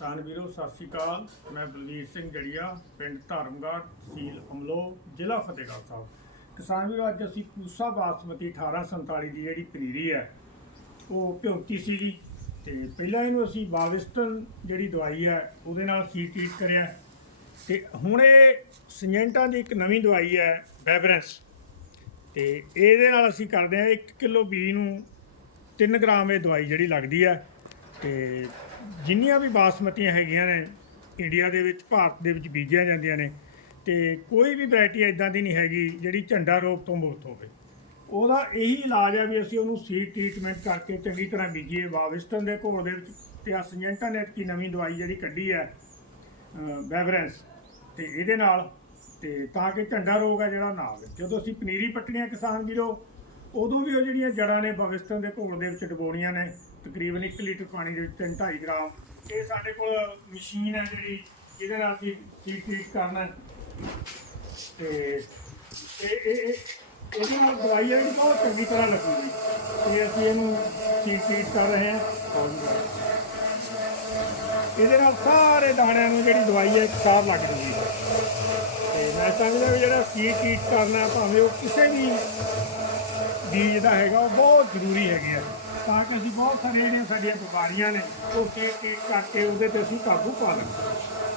ਕਿਸਾਨ ਵੀਰੋ, ਸਤਿ ਸ਼੍ਰੀ ਅਕਾਲ। ਮੈਂ ਬਲਵੀਰ ਸਿੰਘ ਜੜੀਆ, ਪਿੰਡ ਧਰਮਗੜ੍ਹ, ਤਹਿਸੀਲ ਅਮਲੋ, ਜ਼ਿਲ੍ਹਾ ਫਤਿਹਗੜ੍ਹ ਸਾਹਿਬ। ਕਿਸਾਨ ਵੀਰੋ, ਅੱਜ ਅਸੀਂ ਪੂਸਾ ਬਾਸਮਤੀ 1847 ਦੀ ਜਿਹੜੀ ਪਨੀਰੀ ਹੈ, ਉਹ ਭਿਉਂਤੀ ਸੀਗੀ। ਤੇ ਪਹਿਲਾਂ ਇਹਨੂੰ ਅਸੀਂ ਬਾਵਿਸਟਨ ਜਿਹੜੀ ਦਵਾਈ ਹੈ, ਉਹਦੇ ਨਾਲ ਸੀਡ ਟ੍ਰੀਟ ਕਰਿਆ। ਤੇ ਹੁਣ ਇਹ ਸਿੰਜੈਂਟਾ ਦੀ ਇੱਕ ਨਵੀਂ ਦਵਾਈ ਹੈ ਵੈਬਰੈਂਸ ਤੇ ਇਹਦੇ ਨਾਲ ਅਸੀਂ ਕਰਦੇ ਹਾਂ 1 ਕਿਲੋ ਬੀ ਨੂੰ 3 ਗ੍ਰਾਮ ਇਹ ਦਵਾਈ ਜਿਹੜੀ ਲੱਗਦੀ ਹੈ। ਤੇ ਜਿੰਨੀਆਂ ਵੀ ਬਾਸਮਤੀਆਂ ਹੈਗੀਆਂ ਨੇ, ਇੰਡੀਆ ਦੇ ਵਿੱਚ, ਭਾਰਤ ਦੇ ਵਿੱਚ ਬੀਜੀਆਂ ਜਾਂਦੀਆਂ ਨੇ, ਤੇ ਕੋਈ ਵੀ ਵੈਰਾਈਟੀ ਇਦਾਂ ਦੀ ਨਹੀਂ ਹੈਗੀ ਜਿਹੜੀ ਝੰਡਾ ਰੋਗ ਤੋਂ ਮੁਕਤ ਹੋਵੇ। ਉਹਦਾ ਇਹੀ ਇਲਾਜ ਹੈ ਵੀ ਅਸੀਂ ਉਹਨੂੰ ਸੀਡ ਟ੍ਰੀਟਮੈਂਟ ਕਰਕੇ ਚੰਗੀ ਤਰ੍ਹਾਂ ਬੀਜੀਏ। ਵਾਵਿਸਟਨ ਦੇ ਘੋਲ ਦੇ ਵਿੱਚ ਤੇ ਆ ਸਿੰਜੈਂਟਾ ਨੈਟ ਕੀ ਨਵੀਂ ਦਵਾਈ ਜਿਹੜੀ ਕੱਢੀ ਹੈ ਵੈਬਰੈਂਸ ਤੇ ਇਹਦੇ ਨਾਲ ਤੇ ਤਾਂ ਕਿ ਝੰਡਾ ਰੋਗ ਹੈ ਜਿਹੜਾ ਨਾ ਆਵੇ। ਜਦੋਂ ਅਸੀਂ ਪਨੀਰੀ ਪੱਟਣੀਆਂ ਕਿਸਾਨ ਵੀਰੋ ਉਦੋਂ ਵੀ ਉਹ ਜਿਹੜੀਆਂ ਜੜਾਂ ਨੇ ਬਵਿਸਤਨ ਦੇ ਘੋਲ ਦੇ ਵਿੱਚ ਡਬੋਣੀਆਂ ਨੇ, ਤਕਰੀਬਨ 1 ਲੀਟਰ ਪਾਣੀ ਦੇ ਵਿੱਚ 3.5 ਗ੍ਰਾਮ। ਇਹ ਸਾਡੇ ਕੋਲ ਮਸ਼ੀਨ ਹੈ ਜਿਹੜੀ ਜਿਹਦੇ ਨਾਲ ਅਸੀਂ ਸੀਡ ਟ੍ਰੀਟ ਕਰਨਾ ਹੈ। ਤੇ ਇਹ ਇਹ ਇਹਦੇ ਨਾਲ ਦਵਾਈ ਹੈ ਬਹੁਤ ਚੰਗੀ ਤਰ੍ਹਾਂ ਲੱਗੂਗੀ ਤੇ ਅਸੀਂ ਇਹਨੂੰ ਸੀਡ ਟ੍ਰੀਟ ਕਰ ਰਹੇ ਹਾਂ। ਇਹਦੇ ਨਾਲ ਸਾਰੇ ਦਾਣਿਆਂ ਨੂੰ ਜਿਹੜੀ ਦਵਾਈ ਹੈ ਸਾਰ ਲੱਗ ਜੂਗੀ ਤੇ ਮੈਂ ਸਮਝਦਾ ਵੀ ਜਿਹੜਾ ਸੀਡ ਟ੍ਰੀਟ ਕਰਨਾ ਭਾਵੇਂ ਉਹ ਕਿਸੇ ਵੀ ਬੀਜ ਜਿਹੜਾ ਹੈਗਾ ਉਹ ਬਹੁਤ ਜ਼ਰੂਰੀ ਹੈਗੇ ਆ ਤਾਂ ਕਿ ਅਸੀਂ ਬਹੁਤ ਸਾਰੇ ਜਿਹੜੀਆਂ ਸਾਡੀਆਂ ਬਿਮਾਰੀਆਂ ਨੇ, ਉਹ ਟ੍ਰੀਟ ਕੇ ਕਰਕੇ ਉਹਦੇ ਤੇ ਅਸੀਂ ਕਾਬੂ ਪਾ ਲਈਏ